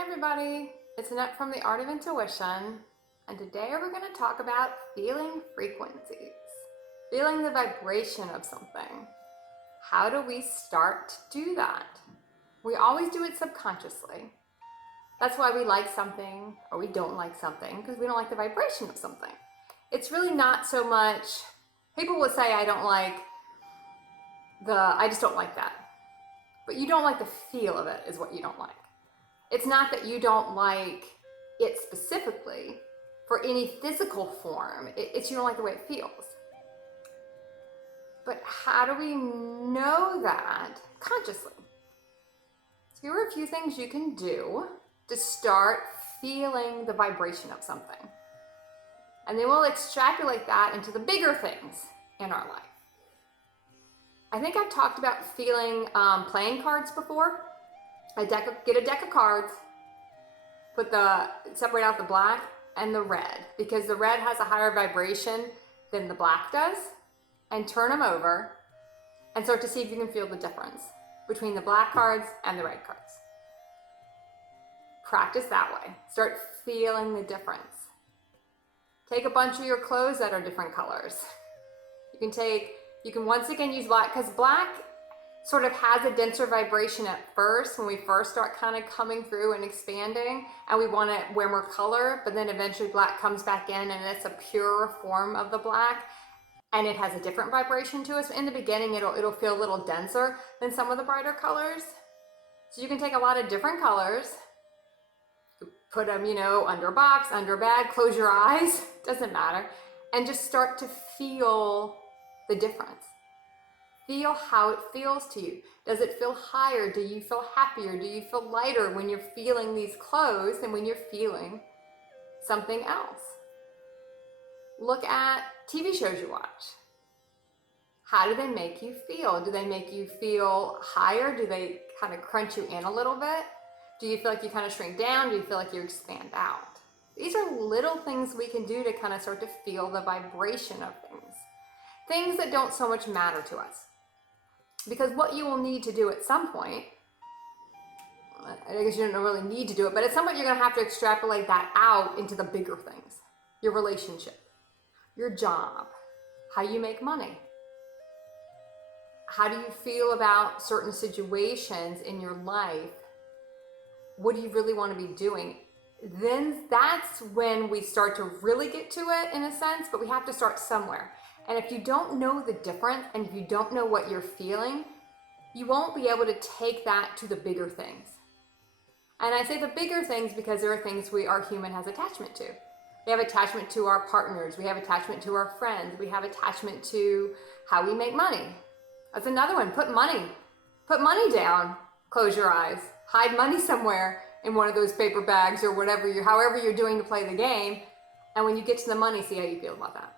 Hi everybody, it's Annette from The Art of Intuition, and today we're going to talk about feeling frequencies, feeling the vibration of something. How do we start to do that? We always do it subconsciously. That's why we like something or we don't like something, because we don't like the vibration of something. It's really not so much, people will say I just don't like that. But you don't like the feel of it is what you don't like. It's not that you don't like it specifically for any physical form. It's you don't like the way it feels. But how do we know that consciously? So here are a few things you can do to start feeling the vibration of something. And then we'll extrapolate that into the bigger things in our life. I think I've talked about feeling playing cards before. Get a deck of cards, separate out the black and the red, because the red has a higher vibration than the black does, and turn them over and start to see if you can feel the difference between the black cards and the red cards. Practice that way. Start feeling the difference. Take a bunch of your clothes that are different colors. You can once again use black, because black sort of has a denser vibration at first when we first start kind of coming through and expanding, and we want to wear more color, but then eventually black comes back in and it's a purer form of the black and it has a different vibration to us. In the beginning it'll feel a little denser than some of the brighter colors. So you can take a lot of different colors, put them, under a box, under a bag, close your eyes, doesn't matter, and just start to feel the difference. Feel how it feels to you. Does it feel higher? Do you feel happier? Do you feel lighter when you're feeling these clothes than when you're feeling something else? Look at TV shows you watch. How do they make you feel? Do they make you feel higher? Do they kind of crunch you in a little bit? Do you feel like you kind of shrink down? Do you feel like you expand out? These are little things we can do to kind of start to feel the vibration of things. Things that don't so much matter to us. Because what you will need to do at some point, I guess you don't really need to do it, but at some point you're going to have to extrapolate that out into the bigger things. Your relationship, your job, how you make money. How do you feel about certain situations in your life? What do you really want to be doing? Then that's when we start to really get to it in a sense, but we have to start somewhere. And if you don't know the difference, and if you don't know what you're feeling, you won't be able to take that to the bigger things. And I say the bigger things because there are things our human has attachment to. We have attachment to our partners. We have attachment to our friends. We have attachment to how we make money. That's another one. Put money down. Close your eyes. Hide money somewhere in one of those paper bags or however you're doing to play the game. And when you get to the money, see how you feel about that.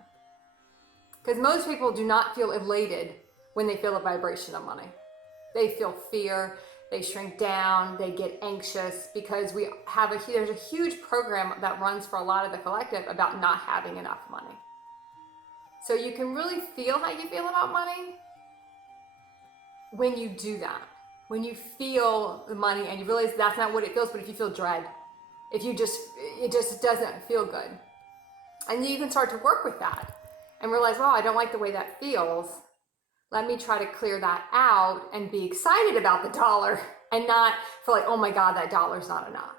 Because most people do not feel elated when they feel a vibration of money. They feel fear, they shrink down, they get anxious, because there's a huge program that runs for a lot of the collective about not having enough money. So you can really feel how you feel about money when you do that. When you feel the money and you realize that's not what it feels, but if you feel dread, it just doesn't feel good. And then you can start to work with that and realize, I don't like the way that feels. Let me try to clear that out and be excited about the dollar and not feel like, oh my God, that dollar's not enough.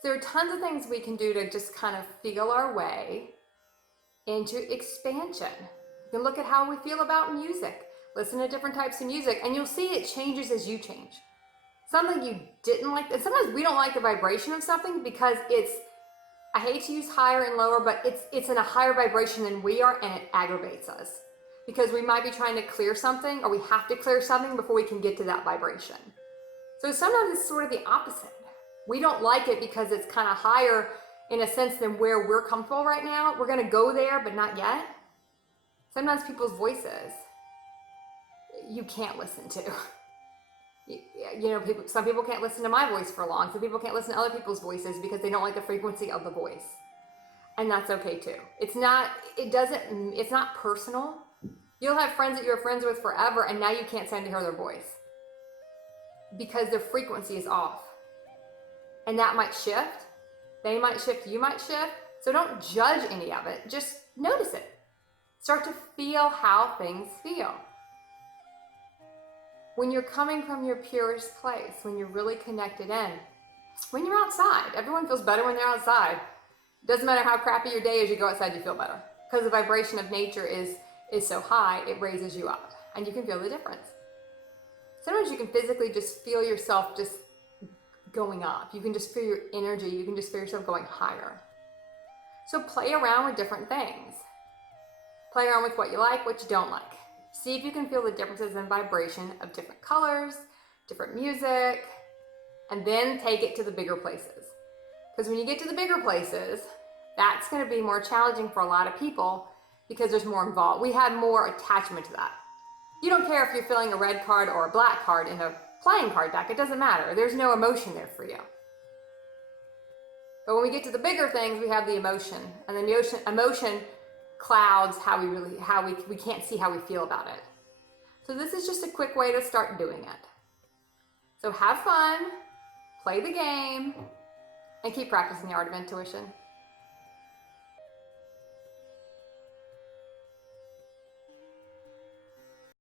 So there are tons of things we can do to just kind of feel our way into expansion. You can look at how we feel about music, listen to different types of music, and you'll see it changes as you change. Something you didn't like, and sometimes we don't like the vibration of something because I hate to use higher and lower, but it's in a higher vibration than we are, and it aggravates us because we might be trying to clear something, or we have to clear something before we can get to that vibration. So sometimes it's sort of the opposite. We don't like it because it's kind of higher in a sense than where we're comfortable right now. We're going to go there, but not yet. Sometimes people's voices you can't listen to. Some people can't listen to my voice for long. Some people can't listen to other people's voices because they don't like the frequency of the voice. And that's okay too. It's not personal. You'll have friends that you're friends with forever, and now you can't stand to hear their voice because their frequency is off. And that might shift. They might shift, you might shift. So don't judge any of it. Just notice it. Start to feel how things feel. When you're coming from your purest place, when you're really connected in, when you're outside, everyone feels better when they're outside. It doesn't matter how crappy your day is, you go outside, you feel better. Because the vibration of nature is so high, it raises you up. And you can feel the difference. Sometimes you can physically just feel yourself just going up. You can just feel your energy. You can just feel yourself going higher. So play around with different things. Play around with what you like, what you don't like. See if you can feel the differences in vibration of different colors, different music, and then take it to the bigger places. Because when you get to the bigger places, that's going to be more challenging for a lot of people because there's more involved. We have more attachment to that. You don't care if you're feeling a red card or a black card in a playing card deck. It doesn't matter. There's no emotion there for you. But when we get to the bigger things, we have the emotion. And the emotion clouds how we can't see how we feel about it. So this is just a quick way to start doing it. So have fun, play the game, and keep practicing the art of intuition.